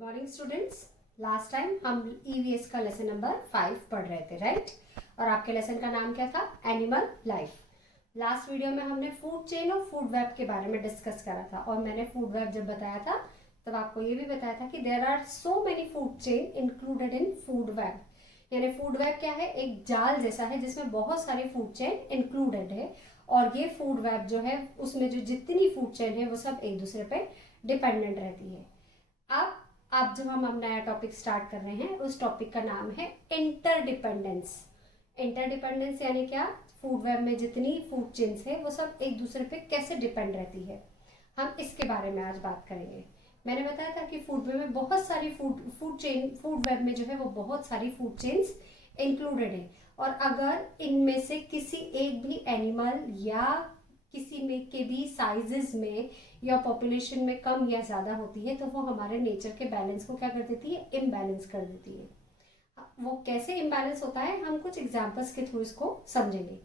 Good morning students. Last time हम EVS का lesson number 5 पढ़ रहे थे, राइट? और आपके लेसन का नाम क्या था? Animal life. लास्ट वीडियो में हमने फूड चेन और फूड वेब के बारे में डिस्कस करा था और मैंने फूड वेब जब बताया था तब आपको ये भी बताया था कि there are so many food chain included in food web. यानी फूड वेब क्या है? एक जाल जैसा है जिसमें बहुत सारी फूड चेन इंक्लूडेड है और ये फूड वेब जो है उसमें जो जितनी फूड चेन है वो सब एक दूसरे पे डिपेंडेंट रहती है। अब जब हम नया टॉपिक स्टार्ट कर रहे हैं उस टॉपिक का नाम है इंटरडिपेंडेंस। इंटरडिपेंडेंस यानी क्या? फूड वेब में जितनी फूड चेन्स है वो सब एक दूसरे पे कैसे डिपेंड रहती है, हम इसके बारे में आज बात करेंगे। मैंने बताया था कि फूड वेब में बहुत सारी फूड वेब में जो है वो बहुत सारी फूड चेन्स इंक्लूडेड है और अगर इनमें से किसी एक भी एनिमल या किसी में के भी साइजेस में या पॉपुलेशन में कम या ज्यादा होती है तो वो हमारे नेचर के बैलेंस को क्या कर देती है? इम्बैलेंस कर देती है। वो कैसे इम्बैलेंस होता है हम कुछ एग्जांपल्स के थ्रू इसको समझेंगे।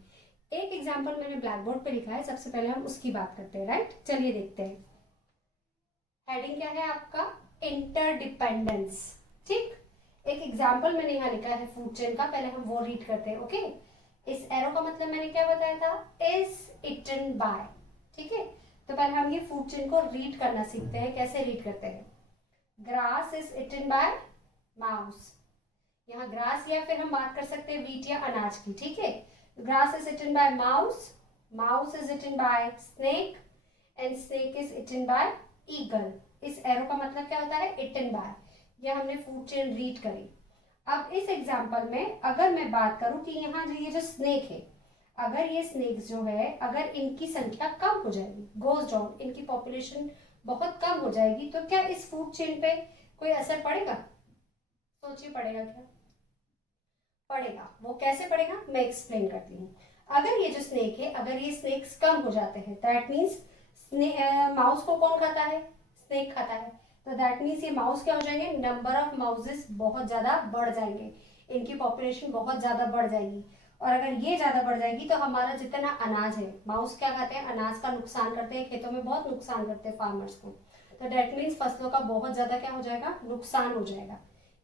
एक एग्जांपल मैंने ब्लैक बोर्ड पे लिखा है, सबसे पहले हम उसकी बात करते हैं, राइट? चलिए देखते हैं। हेडिंग क्या है आपका? इंटरडिपेंडेंस। ठीक, एक एग्जाम्पल मैंने यहाँ लिखा है फूड चेन का, पहले हम वो रीड करते हैं। ओके, इस एरो का मतलब मैंने क्या बताया था? Is eaten by. ठीक है, तो पहले हम ये फूड चेन को रीड करना सीखते हैं। कैसे रीड करते हैं? Grass is eaten by mouse. यहाँ ग्रास या फिर हम बात कर सकते हैं वीट या अनाज की। ठीक है, grass is eaten by mouse, mouse is eaten by snake and snake is eaten by eagle. इस एरो का मतलब क्या होता है? Eaten by. यह हमने फूड चेन रीड करी। अब इस एग्जाम्पल में अगर मैं बात करूं कि यहाँ जो ये जो स्नेक है, अगर ये स्नेक्स जो है अगर इनकी संख्या कम हो जाएगी, गोज डाउन, इनकी पॉपुलेशन बहुत कम हो जाएगी, तो क्या इस फूड चेन पे कोई असर पड़ेगा? सोचिए, पड़ेगा क्या? पड़ेगा। वो कैसे पड़ेगा मैं एक्सप्लेन करती हूँ। अगर ये जो स्नेक है, अगर ये स्नेक्स कम हो जाते हैं दैट मीन्स माउस को कौन खाता है? स्नेक खाता है। तो दैट मीन्स ये माउस क्या हो जाएंगे? नंबर ऑफ माउसेस बहुत ज्यादा बढ़ जाएंगे, इनकी पॉपुलेशन बहुत ज्यादा बढ़ जाएगी। और अगर ये ज्यादा बढ़ जाएगी तो हमारा जितना अनाज है, माउस क्या खाते हैं? अनाज का नुकसान करते हैं, खेतों में बहुत नुकसान करते हैं फार्मर्स को। तो दैट मीन्स फसलों का बहुत ज्यादा क्या हो जाएगा? नुकसान हो जाएगा।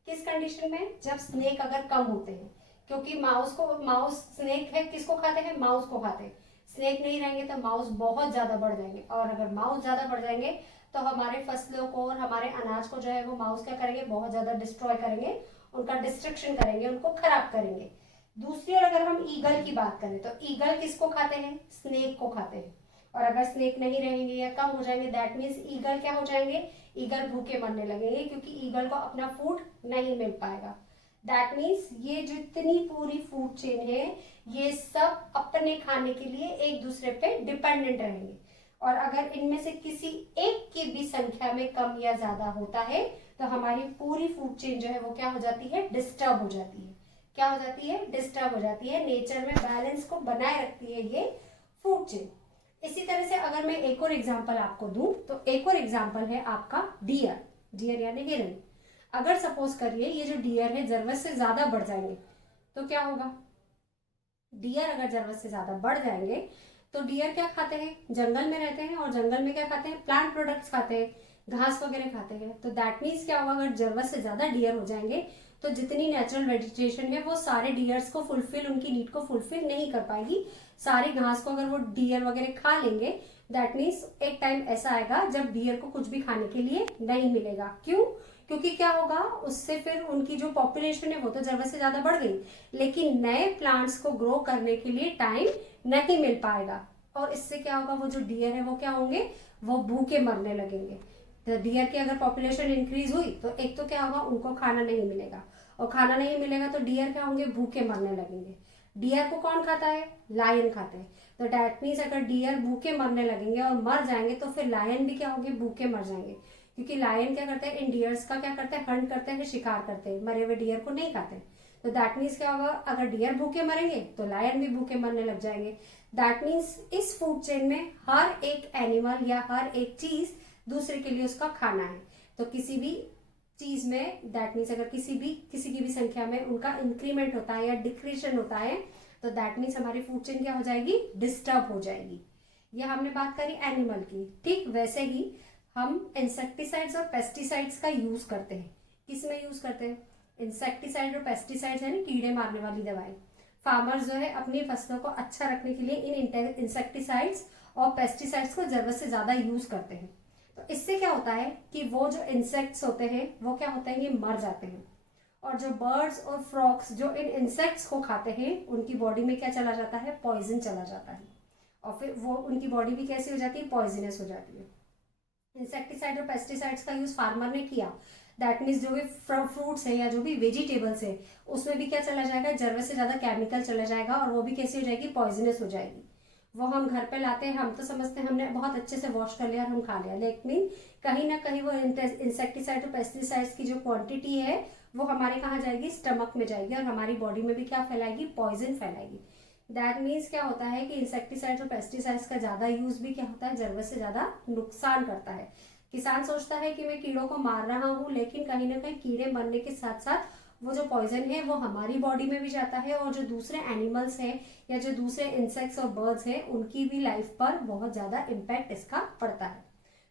किस कंडीशन में? जब स्नेक अगर कम होते हैं, क्योंकि माउस स्नेक है किसको खाते हैं? माउस को खाते हैं। स्नेक नहीं रहेंगे तो माउस बहुत ज्यादा बढ़ जाएंगे और अगर माउस ज्यादा बढ़ जाएंगे तो हमारे फसलों को और हमारे अनाज को जो है वो माउस क्या करेंगे? बहुत ज्यादा डिस्ट्रॉय करेंगे, उनका डिस्ट्रक्शन करेंगे, उनको खराब करेंगे। दूसरी ओर अगर हम ईगल की बात करें तो ईगल किसको खाते हैं? स्नेक को खाते हैं। और अगर स्नेक नहीं रहेंगे या कम हो जाएंगे दैट मीन्स ईगल क्या हो जाएंगे? ईगल भूखे मरने लगेंगे क्योंकि ईगल को अपना फूड नहीं मिल पाएगा। दैट मीन्स ये जितनी पूरी फूड चेन है ये सब अपने खाने के लिए एक दूसरे पे डिपेंडेंट रहेंगे और अगर इनमें से किसी एक की भी संख्या में कम या ज्यादा होता है तो हमारी पूरी फूड चेन जो है वो क्या हो जाती है? डिस्टर्ब हो जाती है। क्या हो जाती है? डिस्टर्ब हो जाती है। नेचर में बैलेंस को बनाए रखती है ये फूड चेन। इसी तरह से अगर मैं एक और एग्जांपल आपको दूं तो एक और एग्जांपल है आपका डियर। डियर यानी हिरन। अगर सपोज करिए ये जो डियर है जरूरत से ज्यादा बढ़ जाएंगे तो क्या होगा? डियर अगर जरूरत से ज्यादा बढ़ जाएंगे तो डियर क्या खाते हैं? जंगल में रहते हैं और जंगल में क्या खाते हैं? प्लांट प्रोडक्ट्स खाते हैं, घास वगैरह खाते हैं। तो दैट मीन्स क्या होगा? अगर जरूरत से ज्यादा डियर हो जाएंगे तो जितनी नेचुरल वेजिटेशन है वो सारे डियर्स को फुलफिल, उनकी नीड को फुलफिल नहीं कर पाएगी। सारी घास को अगर वो डियर वगैरह खा लेंगे दैट मीन्स एक टाइम ऐसा आएगा जब डियर को कुछ भी खाने के लिए नहीं मिलेगा। क्यों? क्योंकि क्या होगा? उससे फिर उनकी जो पॉपुलेशन है वो तो जरूरत से ज्यादा बढ़ गई लेकिन नए प्लांट्स को ग्रो करने के लिए टाइम नहीं मिल पाएगा और इससे क्या होगा? वो जो डियर है वो क्या होंगे? वो भूखे मरने लगेंगे। तो डियर की अगर पॉपुलेशन इंक्रीज हुई तो एक तो क्या होगा? उनको खाना नहीं मिलेगा और खाना नहीं मिलेगा तो डियर क्या होंगे? भूखे मरने लगेंगे। डियर को कौन खाता है? लायन खाते हैं। तो डैट मीन्स अगर डियर भूखे मरने लगेंगे और मर जाएंगे तो फिर लायन भी क्या होंगे? भूखे मर जाएंगे क्योंकि लायन क्या करते हैं? इन डियर्स का क्या करते हैं? हंट करते हैं, शिकार करते हैं, मरे हुए डियर को नहीं खाते। तो दैट मीन्स क्या होगा? अगर डियर भूखे मरेंगे तो लायन भी भूखे मरने लग जाएंगे। दैट मीन्स इस फूड चेन में हर एक एनिमल या हर एक चीज दूसरे के लिए उसका खाना है। तो किसी भी चीज में दैट मीन्स अगर किसी की भी संख्या में उनका इंक्रीमेंट होता है या डिक्रीशन होता है तो दैट मीन्स हमारी फूड चेन क्या हो जाएगी? डिस्टर्ब हो जाएगी। ये हमने बात करी एनिमल की। ठीक वैसे ही हम इंसेक्टिसाइड्स और पेस्टिसाइड्स का यूज करते हैं। किस में यूज करते हैं? इंसेक्टिसाइड और पेस्टिसाइड्स यानी कीड़े मारने वाली दवाएं। फार्मर जो है अपनी फसलों को अच्छा रखने के लिए इन इंसेक्टिसाइड्स और पेस्टिसाइड्स को जरूरत से ज्यादा यूज करते हैं। तो इससे क्या होता है कि वो जो इंसेक्ट्स होते हैं वो क्या होता है, ये मर जाते हैं। और जो बर्ड्स और फ्रॉक्स जो इन इंसेक्ट्स को खाते हैं उनकी बॉडी में क्या चला जाता है, पॉइजन चला जाता है। और फिर वो उनकी बॉडी भी कैसी हो जाती है, पॉइजनस हो जाती है। इंसेक्टिसाइड और पेस्टिसाइड्स का यूज फार्मर ने किया, दैट मीन्स जो भी फ्रूट्स है या जो भी वेजिटेबल्स है उसमें भी क्या चला जाएगा, जरूरत से ज्यादा केमिकल चला जाएगा और वो भी कैसी हो जाएगी, पॉइजनस हो जाएगी। वो हम घर पे लाते हैं, हम तो समझते हैं हमने बहुत अच्छे से वॉश कर लिया और हम खा लिया, लेकिन कहीं ना कहीं वो इंसेक्टिसाइड और पेस्टिसाइड्स की जो क्वांटिटी है वो हमारे कहाँ जाएगी, स्टमक में जाएगी और हमारी बॉडी में भी क्या फैलाएगी, पॉइजन फैलाएगी। दैट मीन्स क्या होता है कि इंसेक्टिसाइड्स और पेस्टिसाइड्स का ज्यादा यूज भी क्या होता है, जरूरत से ज्यादा नुकसान करता है। किसान सोचता है कि मैं कीड़ों को मार रहा हूँ, लेकिन कहीं ना कहीं कीड़े मरने के साथ साथ वो जो पॉइजन है वो हमारी बॉडी में भी जाता है और जो दूसरे एनिमल्स हैं या जो दूसरे इंसेक्ट्स और बर्ड्स हैं उनकी भी लाइफ पर बहुत ज्यादा इम्पैक्ट इसका पड़ता है।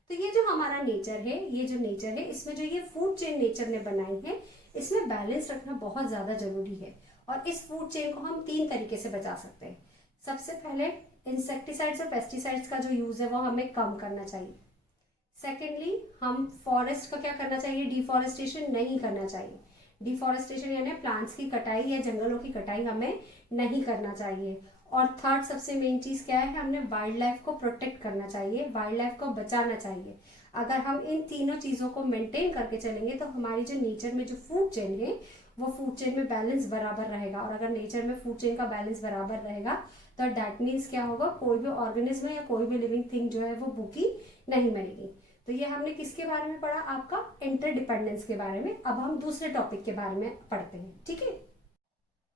तो ये जो हमारा नेचर है, ये जो नेचर है, इसमें जो ये फूड चेन नेचर ने बनाई है, इसमें बैलेंस रखना बहुत ज्यादा जरूरी है। और इस फूड चेन को हम 3 तरीके से बचा सकते हैं। सबसे पहले इंसेक्टिसाइड्स और पेस्टिसाइड्स का जो यूज है वो हमें कम करना चाहिए। सेकेंडली, हम फॉरेस्ट का क्या करना चाहिए, डिफॉरेस्टेशन नहीं करना चाहिए। डिफॉरेस्टेशन यानी प्लांट्स की कटाई या जंगलों की कटाई हमें नहीं करना चाहिए। और थर्ड सबसे मेन चीज क्या है, हमने वाइल्ड लाइफ को प्रोटेक्ट करना चाहिए, वाइल्ड लाइफ को बचाना चाहिए। अगर हम इन तीनों चीजों को मेंटेन करके चलेंगे तो हमारी जो नेचर में जो फूड चेन है वो फूड चेन में बैलेंस बराबर रहेगा। और अगर नेचर में फूड चेन का बैलेंस बराबर रहेगा तो दैट मीन्स क्या होगा, कोई भी ऑर्गेनिज्म या कोई भी लिविंग थिंग जो है वो भूखी नहीं मरेगी। तो ये हमने किसके बारे में पढ़ा, आपका इंटरडिपेंडेंस के बारे में। अब हम दूसरे टॉपिक के बारे में पढ़ते हैं, ठीक है।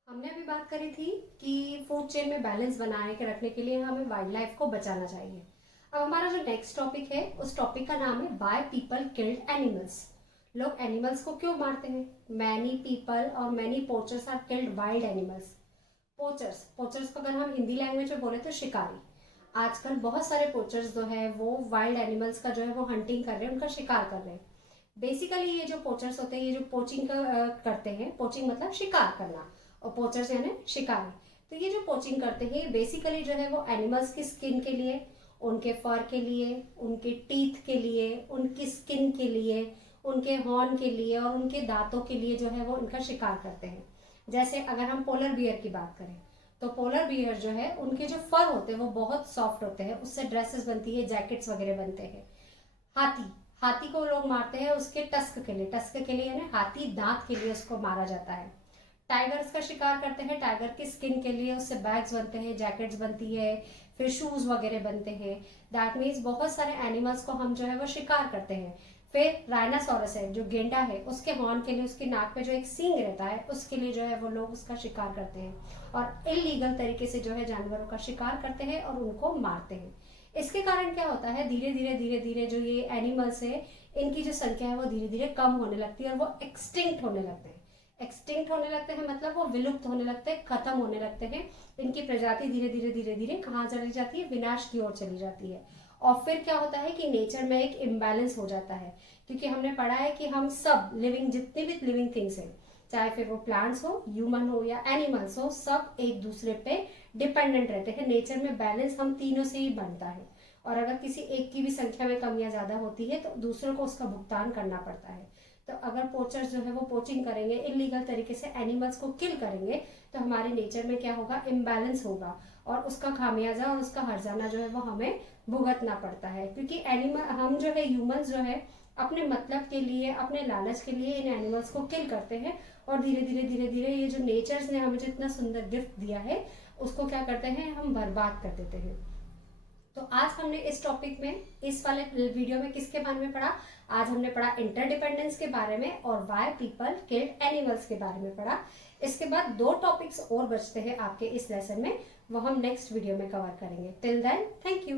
हमने अभी बात करी थी कि फूड चेन में बैलेंस बनाए के रखने के लिए हमें वाइल्ड लाइफ को बचाना चाहिए। अब हमारा जो नेक्स्ट टॉपिक है उस टॉपिक का नाम है व्हाई पीपल किल्ड एनिमल्स। लोग एनिमल्स को क्यों मारते हैं? मैनी पीपल और many poachers are killed wild animals. Poachers को अगर हम हिंदी लैंग्वेज में बोले तो शिकारी। आजकल बहुत सारे पोचर्स जो है वो वाइल्ड एनिमल्स का जो है वो हंटिंग कर रहे हैं, उनका शिकार कर रहे हैं। बेसिकली ये जो पोचर्स होते हैं, ये जो पोचिंग करते हैं, पोचिंग मतलब शिकार करना, और पोचर्स यानी शिकारी। तो ये जो पोचिंग करते हैं बेसिकली जो है वो एनिमल्स की स्किन के लिए, उनके फर के लिए, उनके टीथ के लिए, उनकी स्किन के लिए, उनके हॉर्न के लिए और उनके दांतों के लिए जो है वो उनका शिकार करते हैं। जैसे अगर हम पोलर बियर की बात करें तो पोलर बियर जो है उनके जो फर होते हैं वो बहुत सॉफ्ट होते हैं, उससे ड्रेसेस बनती है, जैकेट्स वगैरह बनते हैं। हाथी को लोग मारते हैं उसके टस्क के लिए यानी हाथी दांत के लिए उसको मारा जाता है। टाइगर्स का शिकार करते हैं, टाइगर की स्किन के लिए, उससे बैग्स बनते हैं, जैकेट्स बनती है, फिर शूज वगैरह बनते हैं। दैट मीन्स बहुत सारे एनिमल्स को हम जो है वो शिकार करते हैं। फिर राइनासोरस है जो गेंडा है, उसके हॉर्न के लिए, उसकी नाक पे जो एक सींग रहता है उसके लिए जो है वो लोग उसका शिकार करते हैं और इलीगल तरीके से जो है जानवरों का शिकार करते हैं और उनको मारते हैं। इसके कारण क्या होता है, धीरे धीरे जो ये एनिमल्स है इनकी जो संख्या है वो धीरे धीरे कम होने लगती है और वो एक्सटिंक्ट होने लगते हैं। एक्सटिंक्ट होने लगते हैं मतलब वो विलुप्त होने लगते हैं, खत्म होने लगते हैं। इनकी प्रजाति धीरे धीरे कहाँ चली जाती है, विनाश की ओर चली जाती है। और फिर क्या होता है कि नेचर में एक इम्बैलेंस हो जाता है, क्योंकि हमने पढ़ा है कि हम सब लिविंग, जितने भी लिविंग थिंग्स हैं, चाहे फिर वो प्लांट्स हो, ह्यूमन हो या एनिमल्स हो, सब एक दूसरे पे डिपेंडेंट रहते हैं। नेचर में बैलेंस हम तीनों से ही बनता है और अगर किसी एक की भी संख्या में कमियां ज्यादा होती है तो दूसरों को उसका भुगतान करना पड़ता है। तो अगर पोचर्स जो है वो पोचिंग करेंगे, इलीगल तरीके से एनिमल्स को किल करेंगे, तो हमारे नेचर में क्या होगा, इम्बैलेंस होगा और उसका खामियाजा और उसका हर्जाना जो है वो हमें भुगतना पड़ता है। क्योंकि एनिमल, हम जो है ह्यूमंस जो है अपने मतलब के लिए, अपने लालच के लिए इन एनिमल्स को किल करते हैं और धीरे धीरे ये जो नेचर्स ने हमें जो इतना सुंदर गिफ्ट दिया है उसको क्या करते हैं, हम बर्बाद कर देते हैं। तो आज हमने इस टॉपिक में, इस वाले वीडियो में किसके बारे में पढ़ा, आज हमने पढ़ा इंटरडिपेंडेंस के बारे में और व्हाई पीपल किल्ड एनिमल्स के बारे में पढ़ा। इसके बाद 2 टॉपिक्स और बचते हैं आपके इस लेसन में, वो हम नेक्स्ट वीडियो में कवर करेंगे। Till then, thank you.